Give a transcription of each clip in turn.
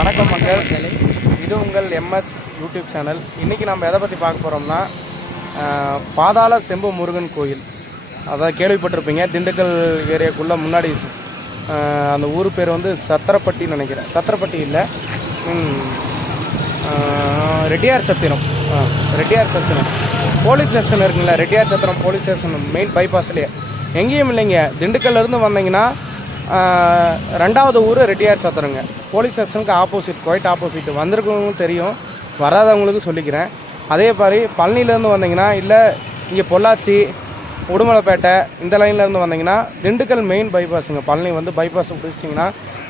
வணக்கம் மக்கள். இது உங்கள் எம்எஸ் யூடியூப் சேனல். இன்றைக்கி நம்ம எதை பற்றி பார்க்க போகிறோம்னா பாதாள செம்பு முருகன் கோயில். அதாவது கேள்விப்பட்டிருப்பீங்க. திண்டுக்கல் ஏரியாக்குள்ளே முன்னாடி அந்த ஊர் பேர் வந்து சத்திரப்பட்டின்னு நினைக்கிறேன். சத்திரப்பட்டி இல்லை. ரெட்டியார் சத்திரம். ரெட்டியார் சத்திரம். போலீஸ் ஸ்டேஷன் இருக்குங்களா Reddiyar Chatram police station main பைபாஸ்லேயே எங்கேயும் இல்லைங்க. திண்டுக்கல்லேருந்து வந்தீங்கன்னா ரெண்டாவது ஊர் ரெட்டியார் சத்திரங்க. போலீஸ் ஸ்டேஷனுக்கு ஆப்போசிட் குவைட் ஆப்போசிட் வந்திருக்கவங்களுக்கும் தெரியும். வராதவங்களுக்கு சொல்லிக்கிறேன். அதே மாதிரி பழனிலேருந்து வந்தீங்கன்னா இல்லை இங்கே பொள்ளாச்சி உடுமலைப்பேட்டை இந்த லைன்லேருந்து வந்தீங்கன்னா திண்டுக்கல் மெயின் பைபாஸுங்க பழனி வந்து பைபாஸ் பிடிச்சிட்டிங்கன்னா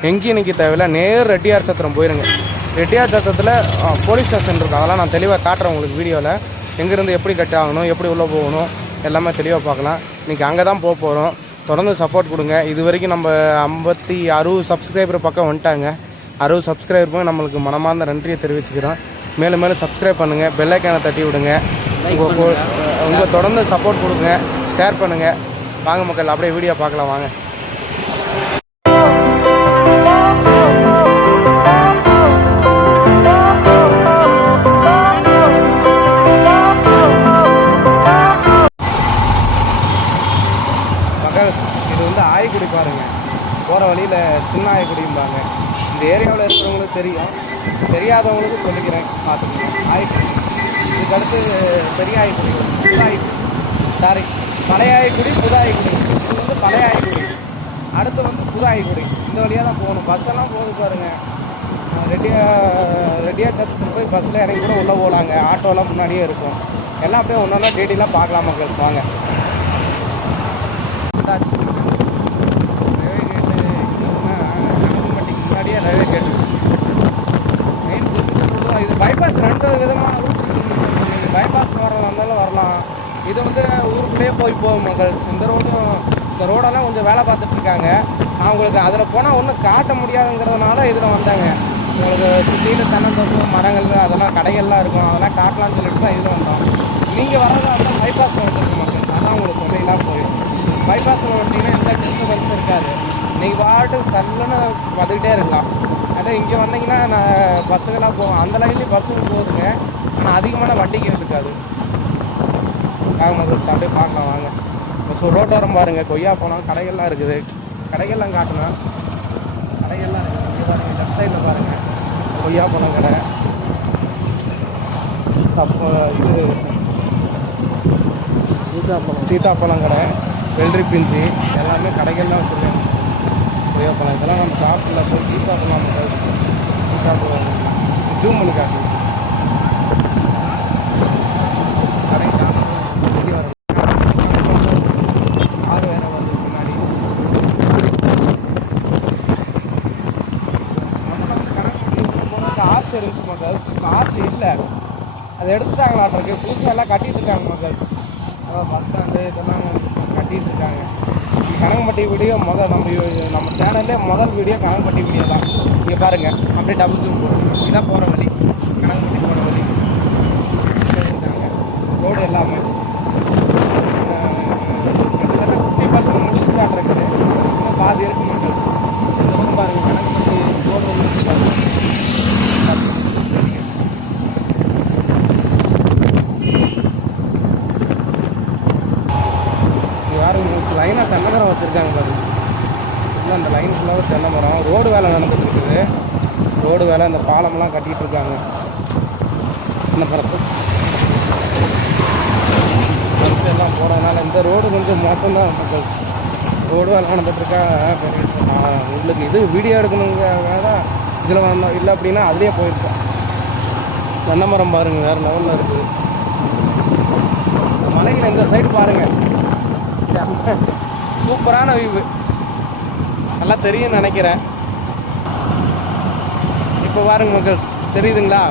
எங்கேயும் நிற்க தேவையில்ல. நேர் ரெட்டியார் சத்திரம் போயிருங்க. ரெட்டியார் சத்திரத்தில் போலீஸ் ஸ்டேஷன் இருக்கும் அதெல்லாம் நான் தெளிவாக காட்டுறேன் உங்களுக்கு வீடியோவில் எங்கேருந்து எப்படி கட் ஆகணும் எப்படி உள்ளே போகணும் எல்லாமே தெளிவாக பார்க்கலாம். இன்றைக்கி அங்கே தான் போக போகிறோம் தொடர்ந்து சப்போர்ட் கொடுங்க. இது வரைக்கும் நம்ம ஐம்பத்தி அறுபது சப்ஸ்கிரைபர் பக்கம் வந்துட்டாங்க. அறுபது சப்ஸ்கிரைபருக்கும் நம்மளுக்கு மனமார்ந்த நன்றியை தெரிவிச்சுக்கிறோம். மேலும் மேலும் சப்ஸ்கிரைப் பண்ணுங்கள் பெல்லைக்கானை தட்டி விடுங்க. உங்கள் உங்கள் தொடர்ந்து சப்போர்ட் கொடுங்க. ஷேர் பண்ணுங்கள் வாங்க மக்கள் அப்படியே வீடியோ பார்க்கலாம். வாங்க. போகிற வழியில் சின்ன ஆய்க்குடிம்பாங்க இந்த ஏரியாவில் இருக்கிறவங்களுக்கு தெரியும். தெரியாதவங்களுக்கு சொல்லிக்கிறேன் பார்த்துக்கோங்க. ஆய்க்குடி இதுக்கு அடுத்து புதாயக்குடி சாரி பழையாயக்குடி புதாயக்குடி. இது வந்து பழையாயக்குடி அடுத்து வந்து புதாயக்குடி. இந்த வழியாக தான் போகணும். பஸ்ஸெல்லாம் போகுது பாருங்கள் ரெடியாக ரெடியாக சத்துட்டு போய் பஸ்ஸில் இறங்கி கூட உள்ளே போகலாங்க ஆட்டோலாம் முன்னாடியே இருக்கும். எல்லாம் அப்படியே ஒன்றா டீட்டெயிலாக பார்க்கலாம் மக்கள்? வாங்க வந்தாச்சு ரயில்வே கேட்டு எங்கன்னா நிறைய முன்னாடியே ரயில்வே கேட்டு இது பைபாஸ் ரெண்டு விதமாக ரூட் நீங்கள் பைபாஸ் போகிறதா இருந்தாலும் வரலாம். இது வந்து ஊருக்குள்ளேயே போய் போகும் மக்கள் இந்த ரோடும் இந்த ரோடெல்லாம் கொஞ்சம் வேலை பார்த்துட்டு இருக்காங்க. அதில் போனால் ஒன்றும் காட்ட முடியாதுங்கிறதுனால இதில் வந்தாங்க. உங்களுக்கு சுற்றியில் தென்னந்தோப்பு மரங்கள் அதெல்லாம் கடைகள்லாம் இருக்கும். அதெல்லாம் காட்டலாம்னு சொல்லிட்டு தான் இதில் வந்தோம். நீங்கள் வரதா இருந்தால் பைபாஸில் வந்துருக்கு மக்கள் அதான் உங்களுக்கு தொல்லையெல்லாம் போயிடும். பைபாஸில் வந்தீங்கன்னா எந்த டிஸ்டர்பன்ஸும் இருக்காது. நீங்கள் பாட்டு சல்லுன்னு வந்துக்கிட்டே இருக்கலாம். அதே இங்கே வந்தீங்கன்னா நான் பஸ்ஸுகளாக போகும் அந்த லைன்லேயும் பஸ்ஸுக்கு போகுதுங்க. ஆனால் அதிகமான வண்டிக்கு இருக்காது. காமதூர் அப்படியே பார்க்கலாம் வாங்க. இப்போ ரோட்டோரம் பாருங்கள் கொய்யா பழம் கடைகள்லாம் இருக்குது. கடைகள்லாம் காட்டினா கடைகள்லாம் இருக்குது. இங்கே பாருங்கள் லெஃப்ட் சைடில் பாருங்கள் கொய்யா பழம் கடை. சப்ப இது சீதாப்பழம் சீதாப்பழம் கடை. வெள்ளரி பிஞ்சு எல்லாமே கடைகள்லாம் வச்சுருக்காங்க. கொய்யாப்பழம் இதெல்லாம் நம்ம சாப்பிடல போய் டீ சாப்பிடலாம் டீ சாப்பிடுவோம். ஜூம் பண்ணி காட்டு கடை இருந்துச்சு மக்கள் இப்போ இல்லை. அதை எடுத்துட்டாங்களாட்டிருக்கு. புதுசாக எல்லாம் கட்டிட்டு இருக்காங்க மக்கள் அதான் பஸ் ஸ்டாண்டு இதெல்லாம் கட்டிட்டு இருக்காங்க கனகம்பட்டி வீடியோ முதல் நம்ம நம்ம சேனல்லே முதல் வீடியோ கனகம்பட்டி வீடியோ தான். இங்கே பாருங்க அப்படியே டபுள் ஜூம் போடுங்க. இதான் போகிற வழி. கனகம்பட்டி போகிற வழி. ரோடு எல்லாமே அஹ், கிட்டத்தட்ட ஃபிஃப்டி பர்சன்ட் முடிச்சாட் இருக்குது இன்னும் பாதி இருக்கு மக்கள் இந்த பக்கம் பாருங்க கனகம்பட்டி ரோடு இங்கே யாரும் லைனாக தென்னை மரம் வச்சுருக்காங்க பாரு இல்லை அந்த லைன் ஃபுல்லாக தென்னை மரம் ரோடு வேலை நடந்துட்டு இருக்குது அந்த பாலம்லாம் கட்டிகிட்டு இருக்காங்க. தென்னை பரப்பு. எல்லாம் போகிறதுனால இந்த ரோடு கொஞ்சம் மோசம்தான் மக்கள். ரோடு வேலை நடந்துட்டுருக்கா பெரிய உங்களுக்கு இது வீடியோ எடுக்கணுங்க தான் இதில் வந்தோம். இல்லை அப்படின்னா அதுலேயே போயிருக்கோம். தென்னை மரம் பாருங்கள் வேறு லெவலில் இருக்குது. இந்த மலையில் இந்த சைடு பாருங்கள் சூப்பரான வியூ நல்லா தெரியும் நினைக்கிறேன். இப்போ பாருங்க மக்கள்ஸ். தெரியுதுங்களா?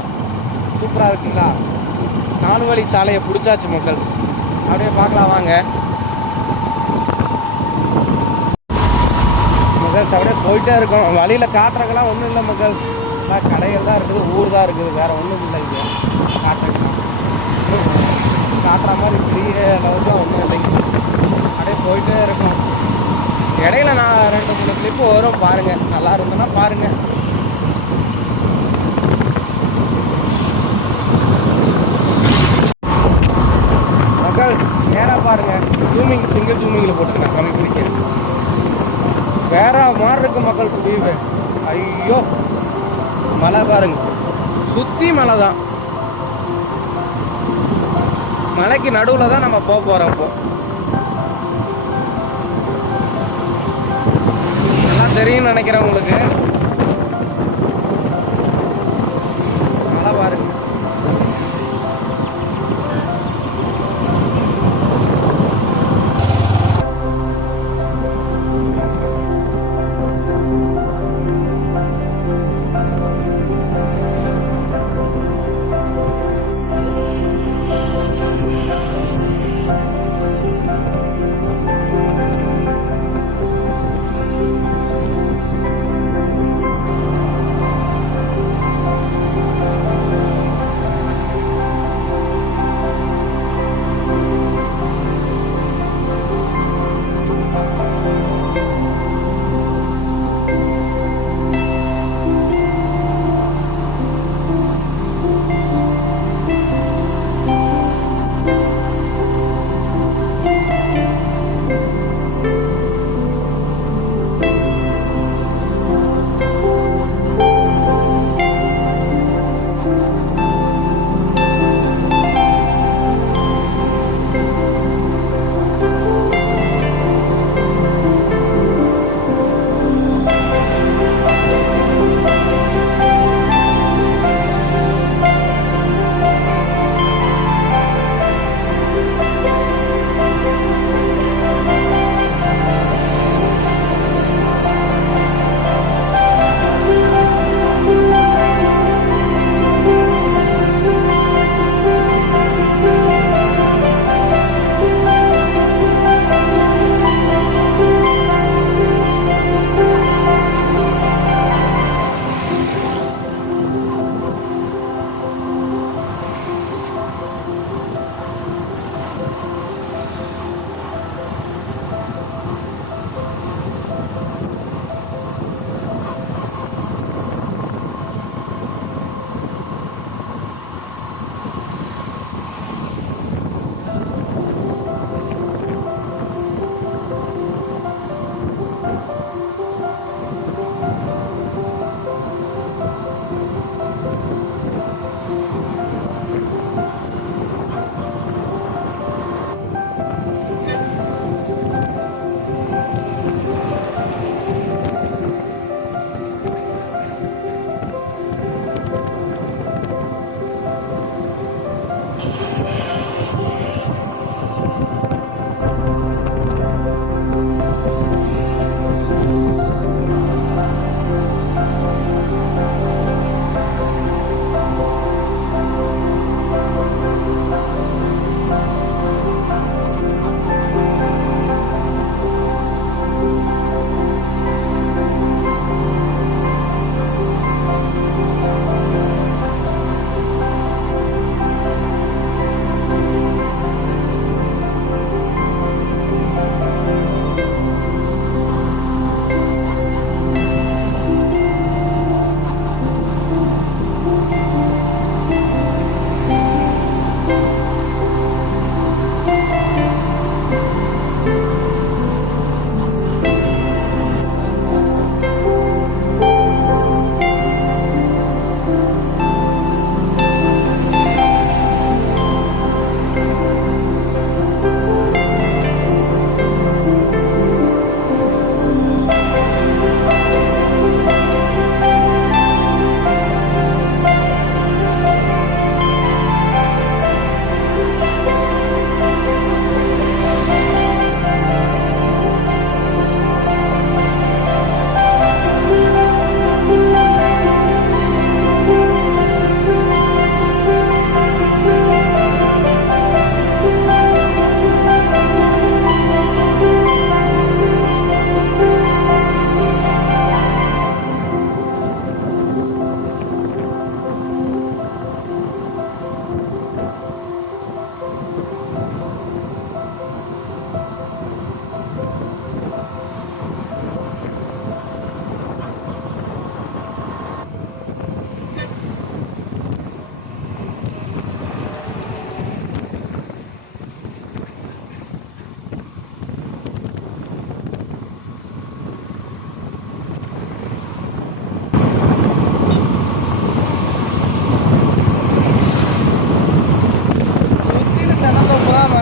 சூப்பராக இருக்குங்களா? நாலு வழி சாலையை பிடிச்சாச்சு மக்கள்ஸ். அப்படியே பார்க்கலாம் வாங்க. மக்கள்ஸ் அப்படியே போயிட்டே இருக்கோம். வழியில் காட்டுறக்கெல்லாம் ஒன்றும் இல்லை மக்கள்ஸ். எல்லாம் கடைகள் தான் இருக்குது ஊர் தான் இருக்குது. வேறு ஒன்றும் இல்லை இங்கே. காட்டுறதுலாம் காட்டுற மாதிரி பெரிய அளவுக்கு ஒன்றும் இல்லைங்க அப்படியே போயிட்டே இருக்கும். இடையில நான் ரெண்டு மூணு கிளிப்பு வரும் பாருங்கள் நல்லா இருந்ததுன்னா பாருங்கள் வேற மாதிரி இருக்கு மக்கள் வியூவு ஐயோ மலை பாருங்க. சுற்றி மலை தான். மலைக்கு நடுவில் தான் நம்ம போக போகிறோம் இப்போ. நல்லா தெரியும்னு நினைக்கிறேன் உங்களுக்கு.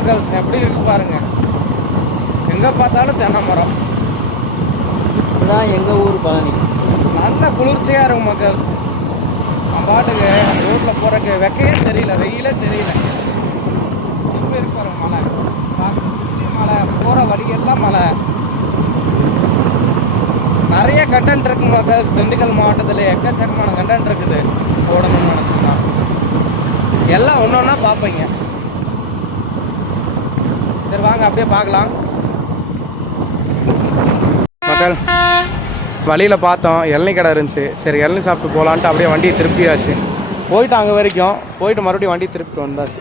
மக்கள்ஸ் எப்படி இருக்கு பாருங்க. எங்கே பார்த்தாலும் தென்னை மரம். இதுதான் எங்கள் ஊர் பழனி. நல்ல குளிர்ச்சியாக இருக்கும் மக்கள்ஸ் நான் பாட்டுக்கு ரோட்டில் போகிறக்கு வெக்கையே தெரியல வெயிலே தெரியல. எங்கே இருக்கு பாருங்க மலை. பார்க்க மலை போகிற வழியெல்லாம் மலை. நிறைய கண்டென்ட் இருக்கு மக்கள்ஸ் திண்டுக்கல் மாவட்டத்தில் எக்கச்சக்கமான கண்டென்ட் இருக்குது. போடணும்னு நினச்சோம்னா. எல்லாம் ஒன்று ஒன்றா பார்ப்பீங்க. வாங்க அப்படியே பார்க்கலாம். மக்கள் வழியில் பார்த்தோம் இளநீ கடை இருந்துச்சு. சரி இளநீ சாப்பிட்டு போகலான்ட்டு அப்படியே வண்டியை திருப்பியாச்சு. போயிட்டு அங்கே வரைக்கும் போயிட்டு மறுபடியும் வண்டி திருப்பிட்டு வந்தாச்சு.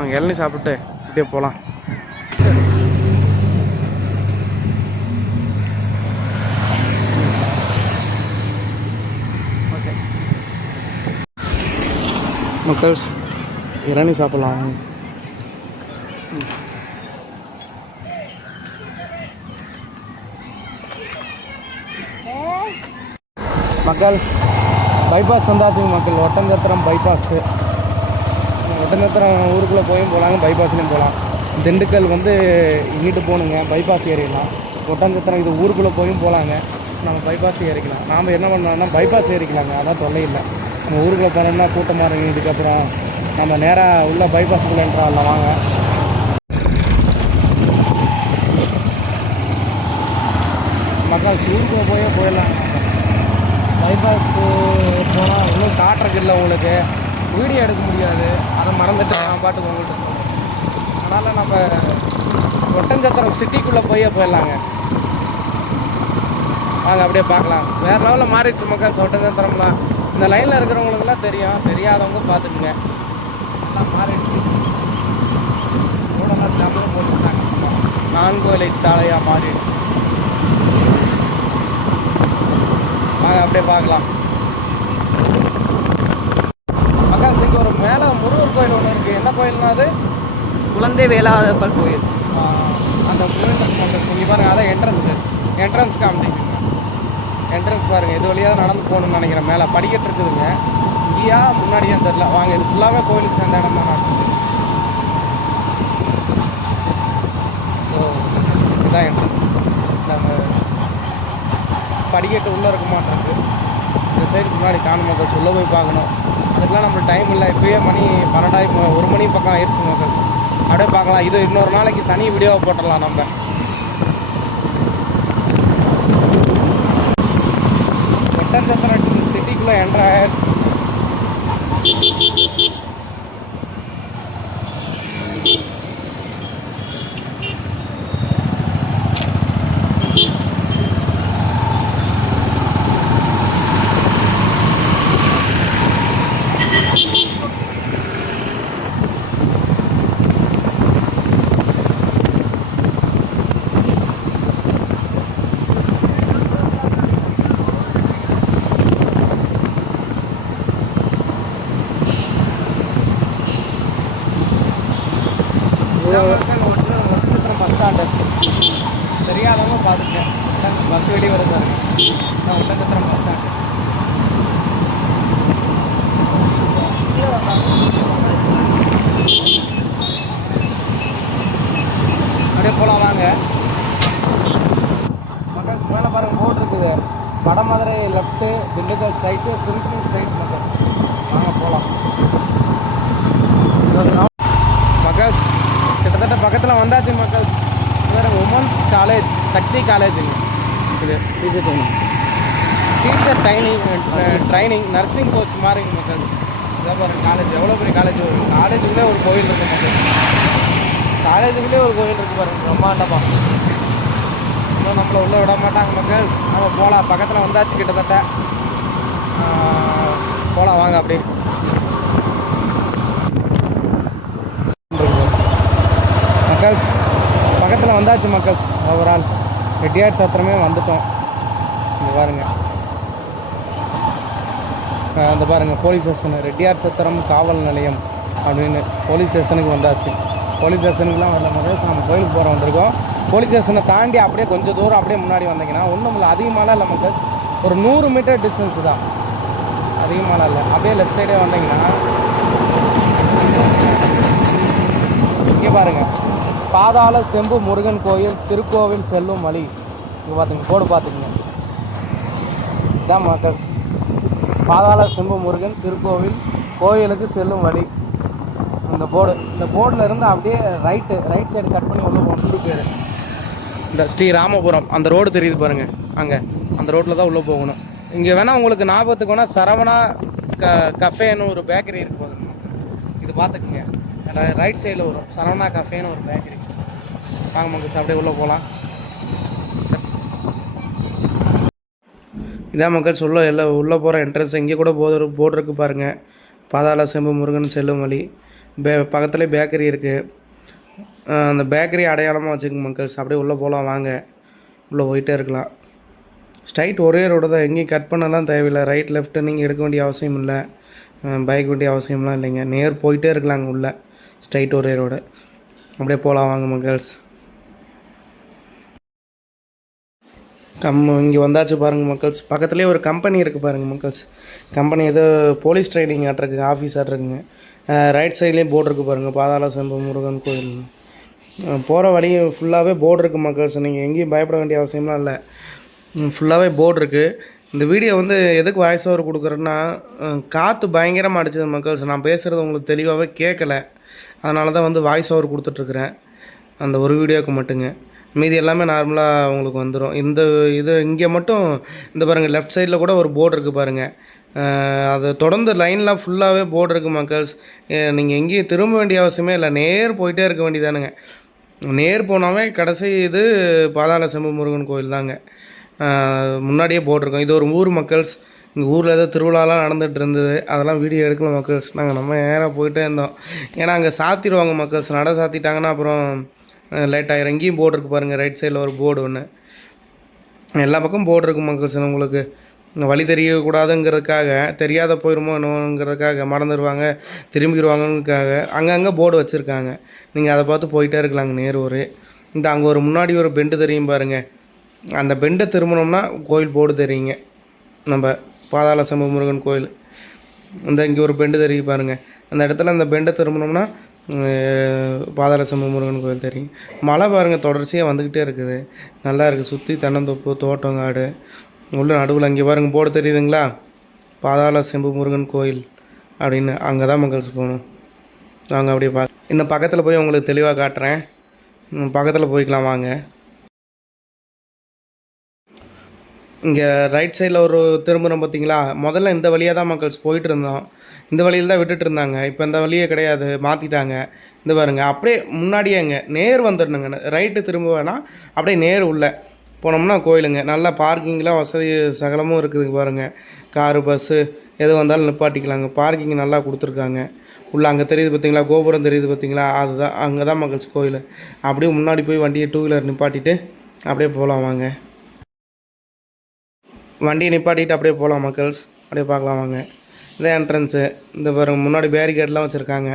அங்கே இளநீ சாப்பிட்டு அப்படியே போகலாம் ஓகே மக்கள்ஸ் இளநீ சாப்பிட்லாம். மக்கள் பைபாஸ் வந்தாச்சுங்க மக்கள். ஒட்டஞ்சத்திரம் பைபாஸு ஒட்டஞ்சத்திரம் ஊருக்குள்ளே போயும் போகலாங்க பைபாஸ்லேயும் போகலாம் திண்டுக்கல் வந்து இங்கிட்டு போகணுங்க பைபாஸ் ஏறிடலாம். ஒட்டஞ்சத்திரம் இது ஊருக்குள்ளே போயும் போகலாங்க நம்ம பைபாஸ் ஏறிக்கலாம். நாம் என்ன பண்ணோம்னா பைபாஸ் ஏறிக்கலாங்க அதான் தொல்லை இல்லை. நம்ம ஊருக்குள்ளே போனோம்னா கூட்டமாக இருக்கு இதுக்கப்புறம் நம்ம நேராக உள்ளே பைபாஸுக்குள்ளே என்றால வாங்க. மக்கள் ஊருக்குள்ளே போயே போயிடலாம் பைபாஸு போனால் இன்னும் காட்டுறதுக்கு இல்லை உங்களுக்கு. வீடியோ எடுக்க முடியாது. அதை மறந்துட்டு நான் பாட்டுக்கு உங்கள்கிட்ட சொல்கிறேன் அதனால் நம்ம ஒட்டஞ்சத்திரம் சிட்டிக்குள்ளே போயே போயிடலாங்க. வாங்க அப்படியே பார்க்கலாம். வேறு லெவலில் மாறிடுச்சு மக்கள் ஒட்டஞ்சத்திரம்லாம் இந்த லைனில் இருக்கிறவங்களுக்குலாம் தெரியும். தெரியாதவங்க பார்த்துக்குங்க. எல்லாம் மாறிடுச்சு. ரோடெல்லாம் ஜாமம் போட்டுட்டாங்க. நான்கு வழி சாலையாக மாறிடுச்சு. அப்படியே பார்க்கலாம். மக்கள் இங்கே ஒரு மேலே முருகர் கோயில் ஒன்று இருக்குது என்ன கோயில்னா அது? குழந்தை வேளாதப்பல் கோயில். அந்த இங்கே பாருங்க அதான் என்ட்ரன்ஸு என்ட்ரன்ஸ் காமிட்டிங்க என்ட்ரன்ஸ் பாருங்க இது வழியாக நடந்து போகணும்னு நினைக்கிறேன். மேலே படிக்கட்டு இருக்குதுங்க. இங்கேயா? முன்னாடியே தெரில வாங்க இது ஃபுல்லாகவே கோயிலுக்கு சேர்ந்த இடம் தான் ஸோ இதுதான் என்ட்ரன்ஸ் படிக்கட்டு உள்ளே இருக்க மாட்டேங்குது இந்த சைடு முன்னாடி காணும் மக்கள் சொல்ல போய் பார்க்கணும். அதுக்கெலாம் நம்மளுக்கு டைம் இல்லை. இப்போயே மணி பன்னெண்டாயி ஒரு மணி பக்கம் ஆயிடுச்சு மக்கள். அப்படியே பார்க்கலாம். இது இன்னொரு நாளைக்கு தனி வீடியோவை போட்டுடலாம் நம்ம. எட்டஞ்சத்திரம் சிட்டிக்குள்ளே என்ட்ரு ஆயிடுச்சு பஸ் ஸ்டாண்டு தெரியாதவங்க பார்த்துக்கேன் பஸ் வெளியே வருது பாருங்க ஒட்டஞ்சத்திரம் பஸ் ஸ்டாண்டு அப்படியே போகலாம் வாங்க மக்கள் மேலே பாருங்க போர்டு இருக்குது Vadamadurai left Dindigul straight Trichy straight மக்கள் வாங்க போகலாம் மக்கள்ஸ் கிட்டத்தட்ட பக்கத்தில் வந்தாச்சு மக்கள்ஸ் வேறு உமன்ஸ் காலேஜ் சக்தி காலேஜுங்க இது teacher training teacher training training nursing coach மாதிரிங்க மக்கள் இதை காலேஜ் எவ்வளோ பெரிய காலேஜ் வரும் காலேஜுக்குள்ளே ஒரு கோயில் இருக்கு மக்கள் காலேஜுக்குள்ளே ஒரு கோயில் இருக்கு பாருங்க ஆண்டப்பா இன்னும் நம்மளை உள்ளே விட மாட்டாங்க மக்கள். நம்ம போகலாம் பக்கத்தில் வந்தாச்சு கிட்டத்தட்ட. போகலாம் வாங்க அப்படியே. மக்கள்ஸ் பக்கத்தில் வந்தாச்சு மக்கள்ஸ் ஓவரால் ரெட்டியார் சத்திரமே வந்துட்டோம். இங்கே பாருங்க. அந்த பாருங்கள் பாருங்க போலீஸ் ஸ்டேஷன் ரெட்டியார் சத்திரம் காவல் நிலையம் அப்படின்னு போலீஸ் ஸ்டேஷனுக்கு வந்தாச்சு. போலீஸ் ஸ்டேஷனுக்குலாம் வரல முதல்ல நம்ம கோயிலுக்கு போகிற வந்திருக்கோம். போலீஸ் ஸ்டேஷனை தாண்டி அப்படியே கொஞ்சம் தூரம் அப்படியே முன்னாடி வந்தீங்கன்னா ஒன்றும் இல்லை அதிகமாலாம் இல்லை மக்கள்ஸ் ஒரு நூறு மீட்டர் டிஸ்டன்ஸ் தான். அதிகமாலாம் இல்லை. அப்படியே லெஃப்ட் சைடே வந்தீங்கன்னா இங்கே பாருங்க. பாதாள செம்பு முருகன் கோயில் திருக்கோவில் செல்லும் வழி. இங்கே பார்த்துங்க போர்டு பார்த்துக்குங்க இதான் மக்கள் பாதாள சிம்பு முருகன் திருக்கோவில் கோயிலுக்கு செல்லும் வழி. இந்த போர்டு இந்த போர்டில் இருந்து அப்படியே ரைட்டு ரைட் சைடு கட் பண்ணி உள்ளே போகணும். பேர் இந்த ஸ்ரீராமபுரம் அந்த ரோடு தெரியுது பாருங்கள் அங்கே. அந்த ரோட்டில் தான் உள்ளே போகணும். இங்கே வேணால் உங்களுக்கு ஞாபகத்துக்கு வேணால் சரவணா க கஃபேன்னு ஒரு பேக்கரி இருக்கு போதும் இது பார்த்துக்குங்க ரைட் சைடில் வரும். சரவணா கஃபேன்னு ஒரு பேக்கரி வாங்க மக்கள்ஸ் அப்படியே உள்ளே போகலாம். இதான் மக்கள் சொல்ல எல்லாம் உள்ளே போகிற என்ட்ரன்ஸ் இங்கே கூட போது போர்டு பாருங்கள் பாதாள செம்பு முருகன் செல்லும் வழி. பே பக்கத்துலேயே பேக்கரி இருக்குது அந்த பேக்கரி அடையாளமாக வச்சுக்கோங்க மக்கள்ஸ் அப்படியே உள்ளே போகலாம் வாங்க. உள்ளே போயிட்டே இருக்கலாம். ஸ்ட்ரைட் ஒரே ரோடு தான். எங்கேயும் கட் பண்ணலாம் தேவையில்லை. ரைட் லெஃப்ட்டு நீங்கள் எடுக்க வேண்டிய அவசியம் இல்லை. பைக் வேண்டிய அவசியம்லாம் இல்லைங்க. நேர் போயிட்டே இருக்கலாங்க உள்ளே. ஸ்ட்ரைட் ஒரே ரோடு அப்படியே போகலாம் வாங்க மக்கள்ஸ். கம் இங்கே வந்தாச்சு பாருங்கள் மக்கள்ஸ். பக்கத்துலேயே ஒரு கம்பெனி இருக்குது பாருங்கள் மக்கள்ஸ். கம்பெனி ஏதோ போலீஸ் ட்ரைனிங் ஆட்டிருக்கு ஆஃபீஸ் ஆட்டிருக்குங்க. ரைட் சைட்லேயும் போர்டு இருக்குது பாருங்கள் பாதாள செம்பு முருகன் கோயில். போகிற வழி ஃபுல்லாகவே போர்டு இருக்குது மக்கள்ஸ். நீங்கள் எங்கேயும் பயப்பட வேண்டிய அவசியம்லாம் இல்லை. ஃபுல்லாகவே போர்டு இருக்குது இந்த வீடியோ வந்து எதுக்கு வாய்ஸ் ஓவர் கொடுக்குறேன்னா காற்று பயங்கரமாக அடிச்சது மக்கள்ஸ். நான் பேசுகிறது உங்களுக்கு தெளிவாகவே கேட்கல அதனால தான் வந்து வாய்ஸ் ஓவர் கொடுத்துட்ருக்குறேன் அந்த ஒரு வீடியோவுக்கு மட்டுங்க. மீதி எல்லாமே நார்மலாக உங்களுக்கு வந்துடும் இந்த இது இங்கே மட்டும் இந்த பாருங்கள் லெஃப்ட் சைடில் கூட ஒரு போர்டு இருக்குது பாருங்கள் அது தொடர்ந்து லைன்லாம் ஃபுல்லாகவே போர்டு இருக்குது மக்கள்ஸ். நீங்கள் எங்கேயும் திரும்ப வேண்டிய அவசியமே இல்லை. நேர் போயிட்டே இருக்க வேண்டியதானுங்க. நேர் போனாவே கடைசி இது பாதாள செம்பு முருகன் கோயில் தாங்க. முன்னாடியே போட்டிருக்கோம் இது ஒரு ஊர் மக்கள்ஸ். எங்கள் ஊரில் ஏதோ திருவிழாலாம் நடந்துகிட்டு இருந்தது. அதெல்லாம் வீடியோ எடுக்கல மக்கள்ஸ். நாங்கள் நம்ம நேராக போயிட்டே இருந்தோம். ஏன்னா அங்கே சாத்திடுவாங்க மக்கள்ஸ். நட சாத்திட்டாங்கன்னா அப்புறம் லேட் ஆயிரும். இங்கேயும் போர்டு இருக்குது பாருங்கள் ரைட் சைடில் ஒரு போர்டு ஒன்று எல்லா பக்கம் போர்டு இருக்கு மக்கள்ஸ் உங்களுக்கு. வழி தெரியக்கூடாதுங்கிறதுக்காக தெரியாத போயிருமோ என்னோங்கிறதுக்காக மறந்துடுவாங்க திரும்பிடுவாங்கங்கிறதுக்காக அங்கங்கே போர்டு வச்சுருக்காங்க. நீங்கள் அதை பார்த்து போயிட்டே இருக்கலாங்க நேர் ஒரு இந்த அங்கே ஒரு முன்னாடி ஒரு பெண்டு தெரியும் பாருங்கள் அந்த பெண்டை திரும்பினோம்னா கோயில் போர்டு தெரியுங்க. நம்ம பாதாள சம்பு முருகன் கோயில். இந்த இங்கே ஒரு பெண்டு தெரியும் பாருங்கள் அந்த இடத்துல அந்த பெண்டை திரும்பினோம்னா பாதாள சம்பு முருகன் கோயில் தெரியும். மழை பாருங்கள் தொடர்ச்சியாக வந்துக்கிட்டே இருக்குது. நல்லா இருக்குது சுற்றி தென்னந்தோப்பு தோட்டம் காடு உள்ள நடுவில் அங்கே பாருங்கள் போர்டு தெரியுதுங்களா? பாதாள செம்பு முருகன் கோயில் அப்படின்னு. அங்கே தான் மக்கள்ஸ் போகணும் நாங்கள் அப்படியே பா இன்னும் பக்கத்தில் போய் உங்களுக்கு தெளிவாக காட்டுறேன். பக்கத்தில் போய்க்கலாம் வாங்க. இங்கே ரைட் சைடில் ஒரு திரும்புகிறோம் பார்த்தீங்களா முதல்ல இந்த வழியாக தான் மக்கள்ஸ் போயிட்டு இருந்தோம். இந்த வழியில் தான் விட்டுட்டு இருந்தாங்க. இப்போ இந்த வழியே கிடையாது. மாற்றிட்டாங்க இந்த பாருங்க அப்படியே முன்னாடியேங்க நேர் வந்துடணுங்க. ரைட்டு திரும்ப வேணாம் அப்படியே நேர் உள்ள. போனோம்னா கோயிலுங்க. நல்லா பார்க்கிங்லாம் வசதி சகலமும் இருக்குது பாருங்கள் காரு பஸ்ஸு எது வந்தாலும் நிப்பாட்டிக்கலாங்க. பார்க்கிங் நல்லா கொடுத்துருக்காங்க. உள்ள அங்கே தெரியுது பார்த்தீங்களா கோபுரம் தெரியுது பார்த்தீங்களா அதுதான் அங்கே தான் மகள்ஸ் கோயில். அப்படியே முன்னாடி போய் வண்டியை டூ வீலர் நிப்பாட்டிட்டு அப்படியே போகலாம் வாங்க. வண்டியை நிப்பாட்டிட்டு அப்படியே போகலாம் மக்கள்ஸ். அப்படியே பார்க்கலாம் வாங்க. இதான் என்ட்ரன்ஸு இந்த பாருங்க முன்னாடி பேரிகேட்லாம் வச்சுருக்காங்க.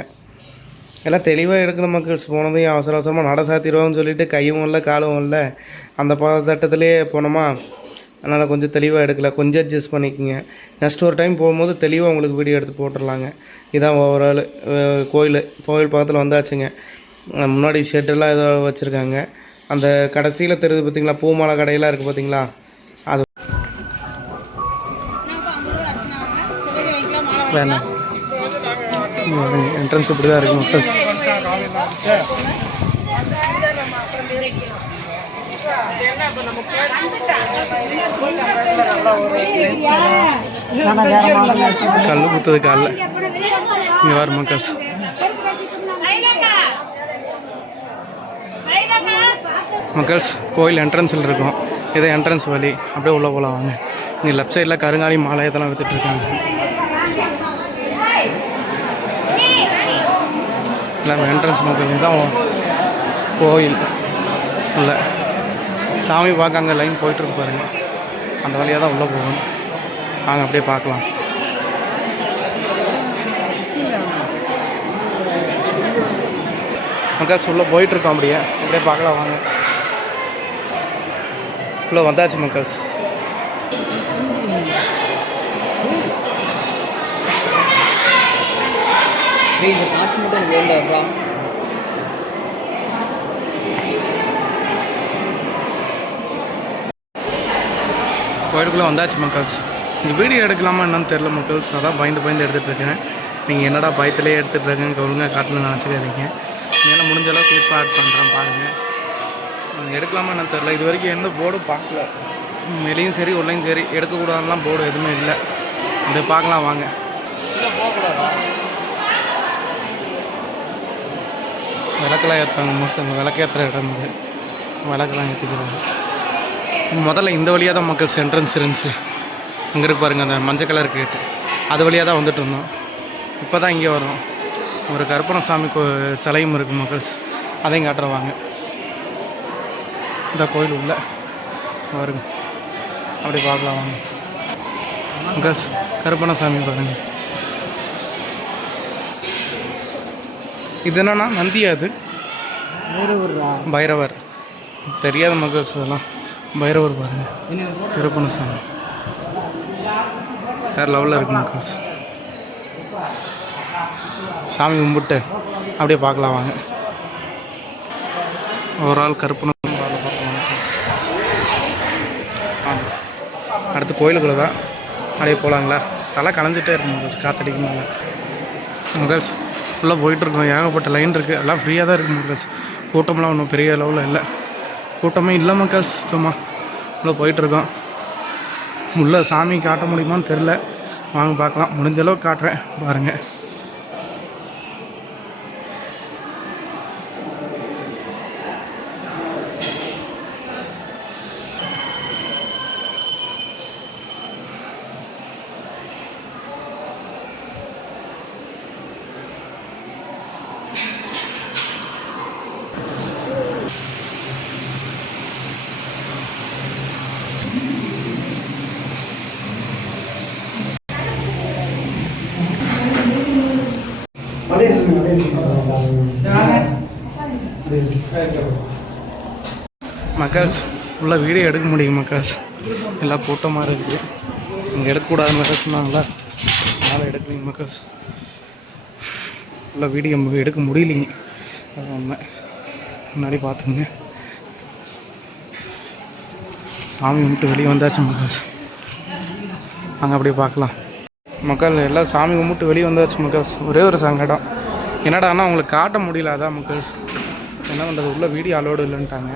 எல்லாம் தெளிவாக எடுக்கணும் மக்கள்ஸ் போனதையும் அவசர அவசரமாக நட சாத்திடுவோம்னு சொல்லிட்டு கையும் இல்லை காலும் இல்லை. அந்த பதட்டத்துலேயே போனோமா? அதனால் கொஞ்சம் தெளிவாக எடுக்கல. கொஞ்சம் அட்ஜஸ்ட் பண்ணிக்கோங்க. நெக்ஸ்ட் ஒரு டைம் போகும்போது தெளிவாக உங்களுக்கு வீடியோ எடுத்து போட்டுடலாங்க. இதான் ஓவரால் கோயில். கோயில் பக்கத்தில் வந்தாச்சுங்க. முன்னாடி ஷெட்டெல்லாம் ஏதோ வச்சுருக்காங்க. அந்த கடைசியில் தெரியுது பார்த்தீங்களா பூமாலை கடையெல்லாம் இருக்குது பார்த்தீங்களா வேணாம் என்ட்ரன்ஸ் இப்படி தான் இருக்கு மக்கள். கல் குத்துது காலில். இங்கே வர மக்கள்ஸ் மக்கள்ஸ் கோயில் என்ட்ரன்ஸில் இருக்கும். இதே என்ட்ரன்ஸ் வழி. அப்படியே உள்ளே போகலாம் வாங்க. இங்கே லெஃப்ட் சைடில் கருங்காலி மாலை இதெல்லாம் விற்றுட்ருக்காங்க எல்லாமே என்ட்ரன்ஸ் மக்கள் தான் கோயில் இல்லை சாமி பார்க்க அங்கே லைன் போயிட்டுருக்கு பாருங்க. அந்த வழியாக தான் உள்ளே போகணும். நாங்கள் அப்படியே பார்க்கலாம். மக்கள்ஸ் உள்ளே போயிட்டுருக்கோம் அப்படியே. அப்படியே பார்க்கலாம் வாங்க. உள்ளே வந்தாச்சு மக்கள்ஸ் இந்த ஷார்ட்ஸ் மட்டும் எனக்கு கோயிலுக்குள்ளே வந்தாச்சு மக்கள்ஸ். இந்த வீடியோ எடுக்கலாமா என்னன்னு தெரில மக்கள்ஸ். அதான் பயந்து பயந்து எடுத்துகிட்ருக்கேன் நீங்கள் என்னடா பயத்துலேயே எடுத்துகிட்ருக்கேன் ஒழுங்காக காட்டணும்னு நினச்சிக்காதீங்க. என்னால் முடிஞ்ச அளவுக்கு கிளிப்பாக ஆட் பண்ணுறேன் பாருங்கள் எடுக்கலாமா என்ன தெரில இது வரைக்கும் எந்த போர்டும் பார்க்கல. வெளியும் சரி உள்ளேயும் சரி எடுக்கக்கூடாதுலாம் போர்டு எதுவுமே இல்லை. இதை பார்க்கலாம் வாங்க. போகக்கூடாதா விளக்கெல்லாம் ஏற்றுறாங்க மோஸ்ட் அந்த விளக்கு ஏற்றுற இடம் இது. விளக்கெல்லாம் ஏற்றிக்கிறாங்க முதல்ல இந்த வழியாக தான் மக்கள்ஸ் என்ட்ரன்ஸ் இருந்துச்சு. அங்கே இருப்பாருங்க அந்த மஞ்சள் கலர் கேட்டு அது வழியாக தான் வந்துட்டு இருந்தோம். இப்போ தான் இங்கே வரோம். ஒரு கருப்பண சாமி கோ சிலையும் இருக்குது மக்கள்ஸ் அதையும் காட்டுறவாங்க. இந்த கோயில் உள்ள. வருங்க. அப்படி பார்க்கலாம் வாங்க. மக்கள்ஸ் கருப்பண சாமி இது என்னன்னா நந்தியா அது. பைரவர். தெரியாத மக்கள்ஸ் இதெல்லாம். பைரவர் பாருங்க. கருப்பண சாமி வேறு லெவலில் இருக்கு மக்கள்ஸ் சாமி கும்பிட்டு அப்படியே பார்க்கலாம் வாங்க. ஒரு ஆள் கருப்பண பாலை பார்த்தோம் மக்கள்ஸ். ஆ. அடுத்து கோயிலுக்குள்ள தான். அப்படியே போகலாங்களா தலை கலைஞ்சிட்டே இருக்கும் மக்கள்ஸ் காத்தடிக்குனால மக்கள்ஸ் ஃபுல்லாக போயிட்டுருக்கோம். ஏகப்பட்ட லைன் இருக்குது எல்லாம் ஃப்ரீயாக தான் இருக்குது மக்கள்ஸ். கூட்டம்லாம் ஒன்றும் பெரிய அளவில் இல்லை. கூட்டமே இல்லை மக்கள் சுத்தமாக உள்ளே போயிட்டுருக்கோம். உள்ளே சாமி காட்ட முடியுமான்னு தெரில வாங்க பார்க்கலாம். முடிஞ்ச அளவுக்கு காட்டுறேன். பாருங்கள் மக்கள்ஸ் ஃபுல்லாக வீடியோ எடுக்க முடியும் மக்காஸ் எல்லாம் கூட்டமாக இருக்குது. இங்கே எடுக்கக்கூடாது வேறு சொன்னாங்களா? அதனால் எடுக்கலைங்க மக்கள்ஸ். ஃபுல்லாக வீடியோ எடுக்க முடியலைங்க அது உண்மை. முன்னாடி பார்த்துங்க. சாமி கும்பிட்டு வெளியே வந்தாச்சு மக்கள்ஸ். அங்கே அப்படியே பார்க்கலாம். மக்கள் எல்லாம் சாமி கும்பிட்டு வெளியே வந்தாச்சு மக்கள்ஸ். ஒரே ஒரு சங்கடம். என்னடான்னா உங்களுக்கு காட்ட முடியல அதான் மக்கள்ஸ். என்ன பண்ணுறது உள்ளே வீடியோ அலோடு இல்லைன்ட்டாங்க.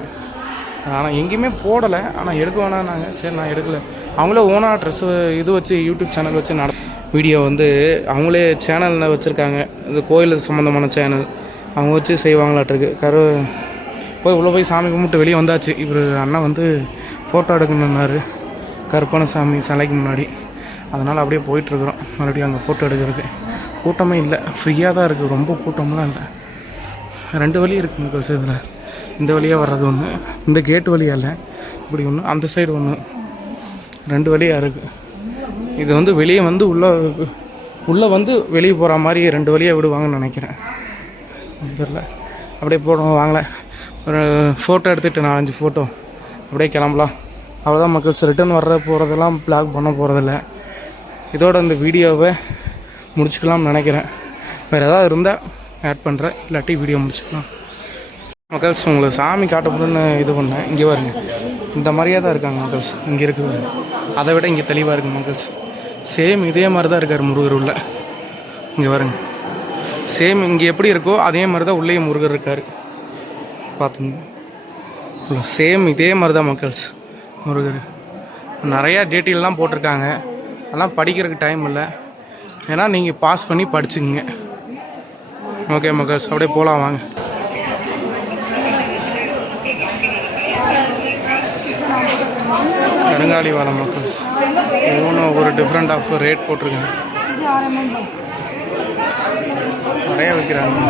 ஆனால் எங்கேயுமே போடலை. ஆனால் எடுக்க நாங்கள் சரி நான் எடுக்கல. அவங்களே ஓனாக ட்ரெஸ்ஸு இது வச்சு யூடியூப் சேனல் வச்சு நட வீடியோ வந்து அவங்களே சேனலில் வச்சுருக்காங்க. இந்த கோயில் சம்மந்தமான சேனல் அவங்க வச்சு செய்வாங்களாட்டிருக்கு கரு போய் உள்ளே போய் சாமி கும்பிட்டு வெளியே வந்தாச்சு. இவர் அண்ணன் வந்து ஃபோட்டோ எடுக்கணுன்னாரு கருப்பான சாமி சிலைக்கு முன்னாடி. அதனால் அப்படியே போயிட்டுருக்குறோம். மறுபடியும் அங்கே ஃபோட்டோ எடுக்கிறதுக்கு. கூட்டமே இல்லை. ஃப்ரீயாக தான் இருக்குது ரொம்ப கூட்டம்லாம் இல்லை. ரெண்டு வழி இருக்குது மக்கள்ஸ் இதில் இந்த வழியாக வர்றது ஒன்று இந்த கேட் வழியாக இல்லை. இப்படி ஒன்று அந்த சைடு ஒன்று ரெண்டு வழியாக இருக்குது இது வந்து வெளியே வந்து உள்ளே உள்ளே வந்து வெளியே போகிற மாதிரி ரெண்டு வழியாக விடுவாங்கன்னு நினைக்கிறேன். தெரில அப்படியே போடுவோம் வாங்கல. ஒரு ஃபோட்டோ எடுத்துகிட்டு நாலஞ்சு ஃபோட்டோ அப்படியே கிளம்பலாம். அவ்வளோதான் மக்கள்ஸ். ரிட்டர்ன் வர்ற போகிறதெல்லாம் பிளாக் பண்ண போகிறதில்ல இதோட இந்த வீடியோவை முடிச்சுக்கலாம்னு நினைக்கிறேன். வேறு ஏதாவது இருந்தால் ஆட் பண்ணுறேன் இல்லாட்டி வீடியோ முடிச்சுக்கலாம். மக்கள்ஸ் உங்களை சாமி காட்டப்படுன்னு இது பண்ணேன். இங்கே பாருங்க. இந்த மாதிரியே தான் இருக்காங்க மக்கள்ஸ் இங்கே இருக்குது அதை விட இங்கே தெளிவாக இருக்குது மக்கள்ஸ் சேம் இதே மாதிரி தான் இருக்கார் முருகர் உள்ள. இங்கே பாருங்க. சேம் இங்கே எப்படி இருக்கோ அதே மாதிரி தான் உள்ளே முருகர் இருக்கார். பார்த்துங்க சேம் இதே மாதிரி தான் மக்கள்ஸ் முருகர். நிறையா டீட்டெயிலெலாம் போட்டிருக்காங்க. அதெல்லாம் படிக்கிறதுக்கு டைம் இல்லை. ஏன்னா நீங்கள் பாஸ் பண்ணி படிச்சுக்குங்க. ஓகே மக்கள்ஸ் அப்படியே போகலாம் வாங்க. கருங்காலி வாழை மக்கள்ஸ் ஒவ்வொன்றும் ஒரு டிஃப்ரெண்ட் ஆஃப் ரேட் போட்டிருக்காங்க நிறைய விற்கிறாங்க.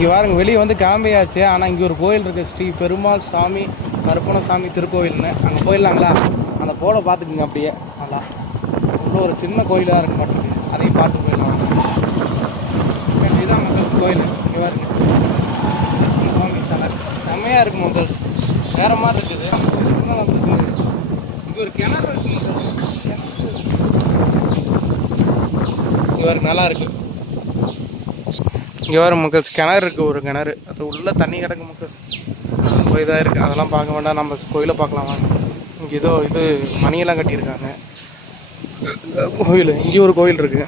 இங்கே பாருங்க வெளியே வந்து கிளம்பியாச்சு. ஆனால் இங்கே ஒரு கோயில் இருக்குது ஸ்ரீ பெருமாள் சாமி கருப்பண சாமி திருக்கோயில்னு அங்கே போயிடலாங்களா? அந்த போட பார்த்துக்குங்க அப்படியே. நல்லா. இன்னும் ஒரு சின்ன கோயிலாக இருக்க மாட்டேங்குது அதையும் பார்த்து போயிடலாம். இதுதான் மக்கள்ஸ் கோயில். இங்கே பாருங்க. சாமி சிலை. செம்மையாக இருக்கும் மக்கள்ஸ் வேறு மாதிரி இருக்குது. இங்கே ஒரு கிணறு இருக்குது இங்கே பாருங்க நல்லா இருக்குது இங்கே வர மக்கள்ஸ் கிணறு இருக்குது ஒரு கிணறு. அது உள்ளே தண்ணி கிடக்கு மக்கள்ஸ் போய் இதாக இருக்குது அதெல்லாம் பார்க்க வேண்டாம். நம்ம கோயிலை பார்க்கலாம் வாங்க. இங்கே ஏதோ இது மணியெல்லாம் கட்டியிருக்காங்க. கோயில். இங்கே ஒரு கோயில் இருக்குது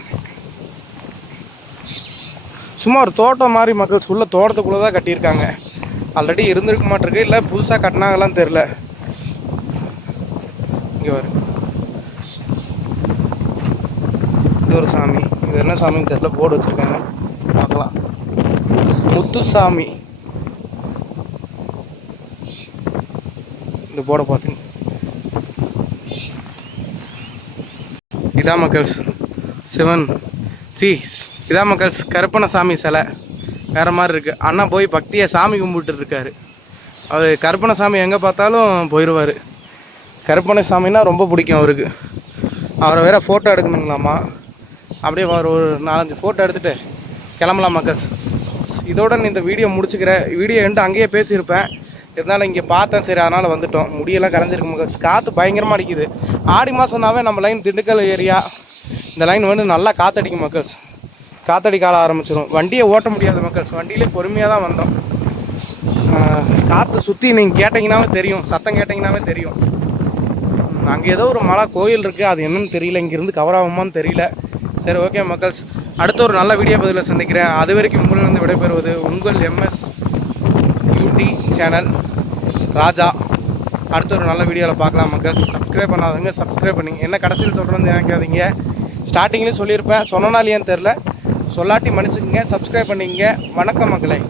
சும்மா ஒரு தோட்டம் மாதிரி மக்கள்ஸ் உள்ள தோட்டத்துக்குள்ளே தான் கட்டியிருக்காங்க. ஆல்ரெடி இருந்திருக்க மாட்டிருக்கு. இல்லை புதுசாக கட்டினாங்கலாம் தெரில இங்கே வரு இது ஒரு சாமி. இது என்ன சாமின்னு தெரில போர்டு வச்சுருக்காங்க. பார்க்கலாம். முத்துசாமி. இந்த போர்டை பார்த்துங்க இதான் மக்கள்ஸ் சிவன். சி இதான் மக்கள்ஸ் கருப்பணசாமி சிலை. வேறு மாதிரி இருக்குது அண்ணா போய் பக்தியை சாமி கும்பிட்டுருக்காரு அவர் கருப்பணசாமி எங்கே பார்த்தாலும் போயிடுவார் கருப்பணசாமின்னா ரொம்ப பிடிக்கும் அவருக்கு. அவரை வேற ஃபோட்டோ எடுக்கணுங்களாம்மா அப்படியே ஒரு ஒரு நாலஞ்சு ஃபோட்டோ எடுத்துகிட்டு கிளம்பலாம் மக்கள்ஸ் இதோட நான் இந்த வீடியோ முடிச்சுக்கிறேன் வீடியோ என்கிட்ட அங்கேயே பேசியிருப்பேன். இருந்தாலும் இங்கே பார்த்தேன். சரி அதனால் வந்துட்டோம். முடியெல்லாம் கலைஞ்சிருக்கு. மக்கள்ஸ் காற்று பயங்கரமாக அடிக்குது. ஆடி மாதம்னாவே நம்ம லைன் திண்டுக்கல் ஏரியா இந்த லைன் வந்து நல்லா காற்றடிக்கும் மக்கள்ஸ். காற்றடிக்க ஆள ஆரம்பிச்சிடும் வண்டியை ஓட்ட முடியாத மக்கள்ஸ். வண்டியிலே பொறுமையாக தான் வந்தோம். காற்று சுற்றி நீங்கள் கேட்டிங்கனாவே தெரியும். சத்தம் கேட்டிங்கனாவே தெரியும். அங்கே ஏதோ ஒரு மலை கோயில் இருக்குது அது என்னன்னு தெரியல. இங்கேருந்து கவர் ஆகுமான்னு தெரியல. சரி ஓகே மக்கள்ஸ். அடுத்த ஒரு நல்ல வீடியோ பதிவில் சந்திக்கிறேன். அது வரைக்கும் உங்களிலிருந்து விடைபெறுவது உங்கள் எம்எஸ் யூடி சேனல் ராஜா. அடுத்த ஒரு நல்ல வீடியோவில் பார்க்கலாம் மக்கள். சப்ஸ்கிரைப் பண்ணாதவங்க சப்ஸ்கிரைப் பண்ணிங்க என்ன கடைசியில் சொல்கிறேன்னு நினைக்காதீங்க. ஸ்டார்டிங்லேயும் சொல்லியிருப்பேன். சொன்னனாலேன்னு தெரில சொல்லாட்டி மன்னிச்சுக்கோங்க. சப்ஸ்கிரைப் பண்ணிக்கங்க. வணக்கம் மக்களை.